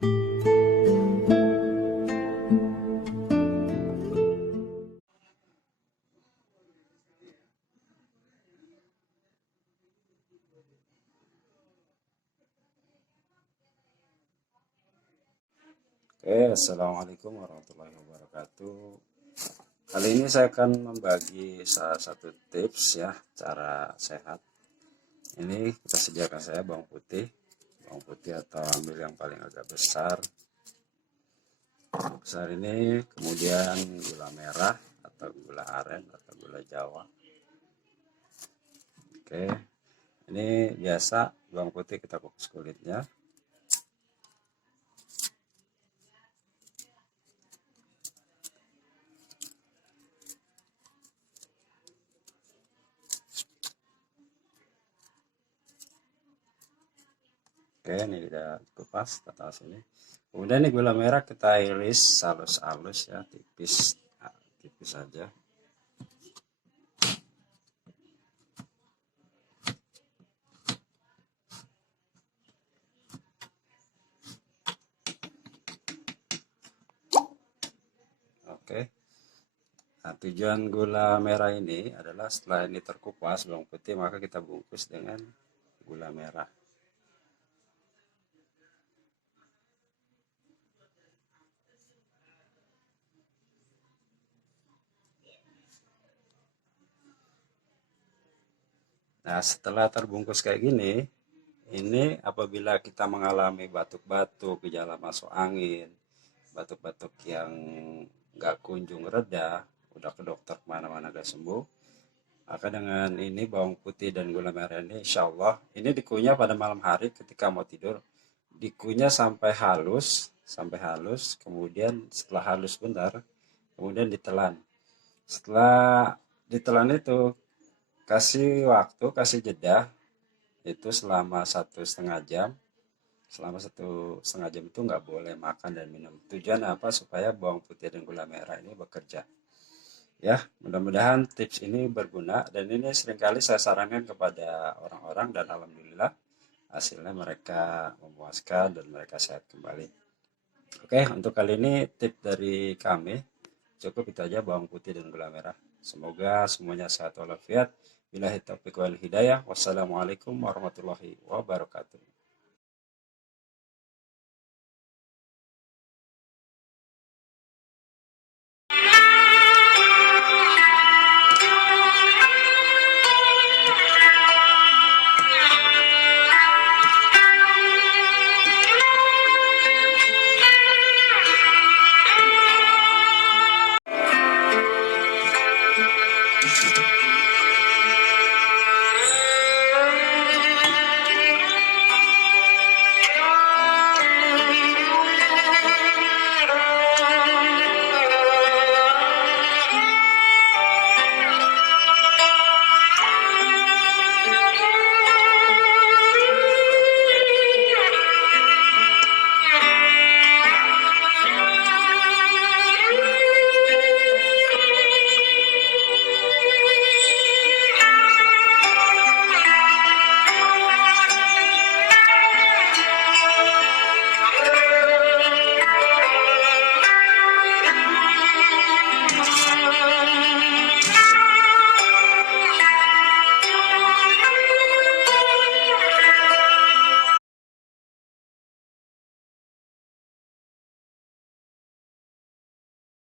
Oke, assalamualaikum warahmatullahi wabarakatuh. Kali ini saya akan membagi salah satu tips ya, cara sehat. Ini kita sediakan saya bawang putih atau ambil yang paling agak besar. Besar ini, kemudian gula merah atau gula aren atau gula Jawa. Oke, ini biasa bawang putih kita kukus kulitnya. Oke, ini udah kupas atas sini. Kemudian ini gula merah kita iris halus-halus ya, tipis, tipis saja. Oke. Nah, tujuan gula merah ini adalah setelah ini terkupas bawang putih, maka kita bungkus dengan gula merah. Nah, setelah terbungkus kayak gini, ini apabila kita mengalami batuk-batuk, gejala masuk angin, batuk-batuk yang nggak kunjung reda, udah ke dokter kemana-mana gak sembuh, maka dengan ini bawang putih dan gula merah ini insya Allah, ini dikunyah pada malam hari ketika mau tidur, dikunyah sampai halus, kemudian setelah halus bentar, kemudian ditelan. Setelah ditelan itu kasih waktu, kasih jeda itu selama 1,5 jam. Selama 1,5 jam itu nggak boleh makan dan minum. Tujuan apa? Supaya bawang putih dan gula merah ini bekerja. Ya, mudah-mudahan tips ini berguna dan ini seringkali saya sarankan kepada orang-orang dan alhamdulillah hasilnya mereka memuaskan dan mereka sehat kembali. Oke, untuk kali ini tips dari kami cukup itu aja, bawang putih dan gula merah. Semoga semuanya sehat walafiat. Billahi taufiq wal hidayah. Wassalamualaikum warahmatullahi wabarakatuh.